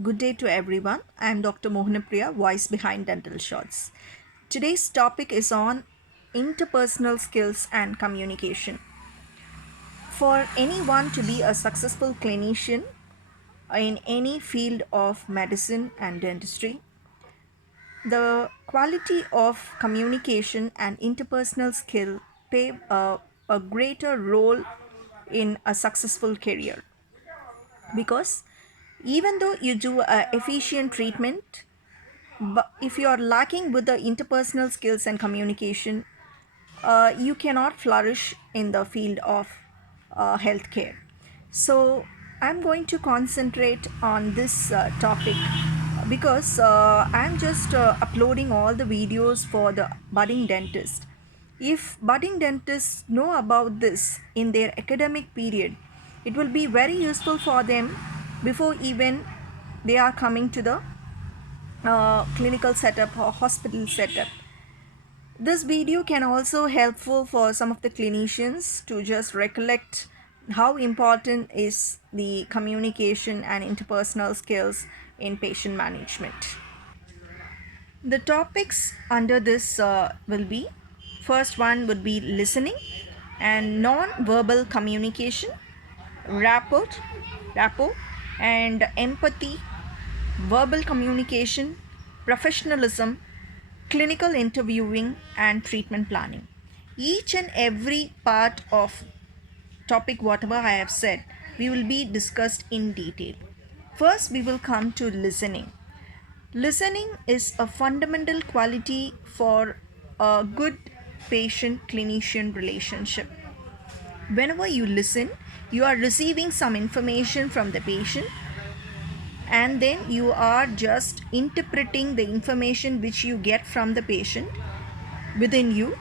Good day to everyone. I am Dr. Mohanapriya, voice behind Dental Shots. Today's topic is on interpersonal skills and communication. For anyone to be a successful clinician in any field of medicine and dentistry, the quality of communication and interpersonal skill play a greater role in a successful career because even though you do a efficient treatment, but if you are lacking with the interpersonal skills and communication, you cannot flourish in the field of healthcare. So I'm going to concentrate on this topic because I'm just uploading all the videos for the budding dentist. If budding dentists know about this in their academic period, it will be very useful for them before even they are coming to the clinical setup or hospital setup. This video can also helpful for some of the clinicians to just recollect how important is the communication and interpersonal skills in patient management. The topics under this will be, first one would be listening and non-verbal communication, rapport, rapport and empathy, verbal communication, professionalism, clinical interviewing, and treatment planning. Each and every part of topic, whatever I have said, we will be discussed in detail. First, we will come to listening. Listening is a fundamental quality for a good patient clinician relationship. Whenever you listen, you are receiving some information from the patient and then you are just interpreting the information which you get from the patient within you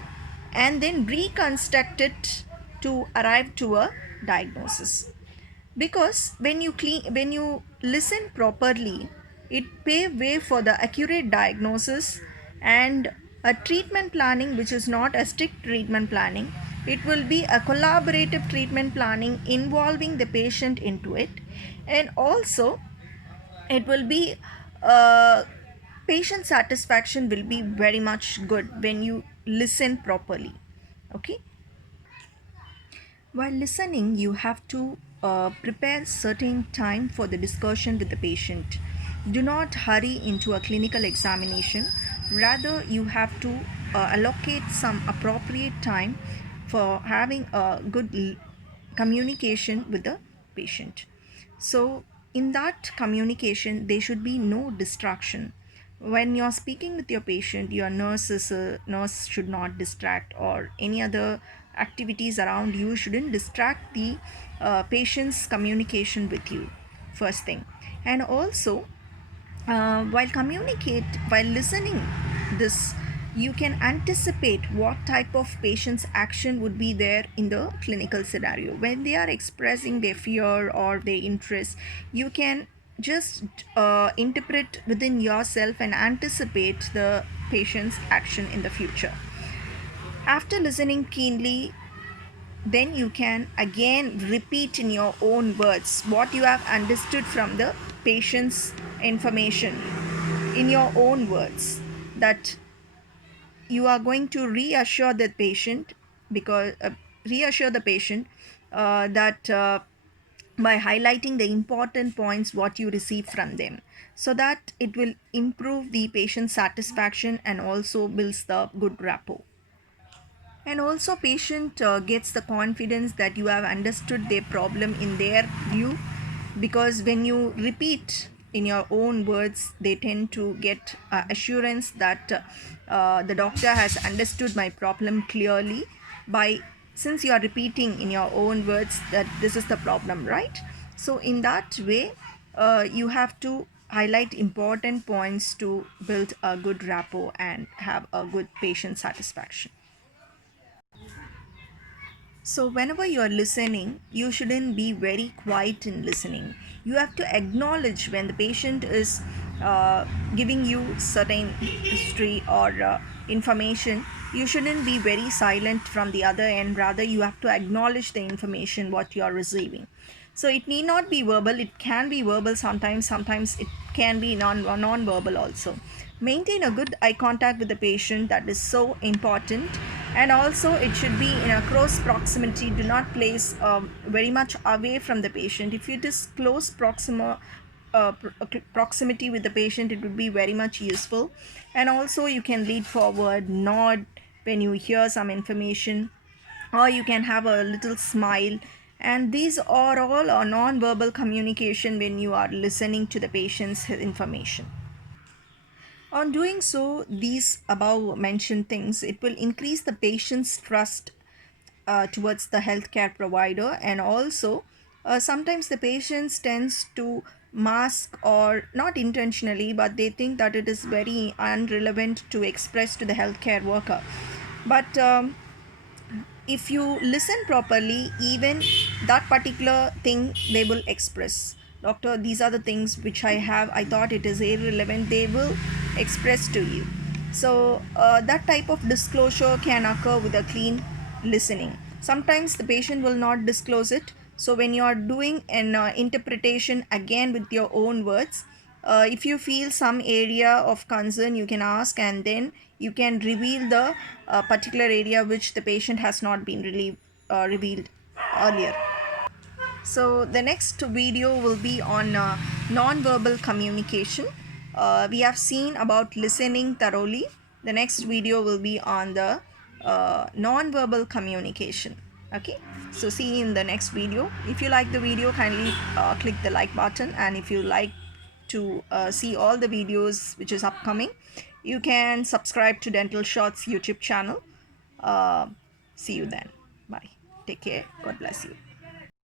and then reconstruct it to arrive to a diagnosis. Because when you listen properly, it pave way for the accurate diagnosis and a treatment planning which is not a strict treatment planning. It will be a collaborative treatment planning involving the patient into it, and also it will be patient satisfaction will be very much good when you listen properly. Okay, while listening you have to prepare certain time for the discussion with the patient. Do not hurry into a clinical examination, rather you have to allocate some appropriate time for having a good communication with the patient. So in that communication there should be no distraction. When you're speaking with your patient, your nurse should not distract, or any other activities around you shouldn't distract the patient's communication with you, first thing. And also, while listening this, you can anticipate what type of patient's action would be there in the clinical scenario when they are expressing their fear or their interest. You can just interpret within yourself and anticipate the patient's action in the future. After listening keenly, then you can again repeat in your own words what you have understood from the patient's information in your own words, that you are going to reassure the patient, because reassure the patient that by highlighting the important points what you receive from them, so that it will improve the patient satisfaction and also builds the good rapport. And also patient gets the confidence that you have understood their problem in their view, because when you repeat in your own words they tend to get assurance that the doctor has understood my problem clearly, by since you are repeating in your own words that this is the problem, right? So in that way you have to highlight important points to build a good rapport and have a good patient satisfaction. So, whenever you are listening, you shouldn't be very quiet in listening. You have to acknowledge when the patient is giving you certain history or information. You shouldn't be very silent from the other end. Rather, you have to acknowledge the information what you are receiving. So it need not be verbal, it can be verbal sometimes, sometimes it can be non-verbal also. Maintain a good eye contact with the patient, that is so important. And also it should be in a close proximity. Do not place very much away from the patient. If it is close proximity with the patient, it would be very much useful. And also you can lead forward, nod when you hear some information, or you can have a little smile. And these are all a non-verbal communication when you are listening to the patient's information. On doing so, these above mentioned things, it will increase the patient's trust towards the healthcare provider. And also sometimes the patients tends to mask, or not intentionally, but they think that it is very unrelevant to express to the healthcare worker. But if you listen properly, even that particular thing they will express. Doctor, these are the things which I thought it is irrelevant, they will express to you. So that type of disclosure can occur with a clean listening. Sometimes the patient will not disclose it, so when you are doing an interpretation again with your own words, if you feel some area of concern, you can ask, and then you can reveal the particular area which the patient has not been revealed earlier. So the next video will be on non-verbal communication. We have seen about listening thoroughly. The next video will be on the non-verbal communication. Okay, so see you in the next video. If you like the video, kindly click the like button, and if you like to see all the videos which is upcoming, you can subscribe to Dental Shots YouTube channel. See you then. Bye. Take care. God bless you.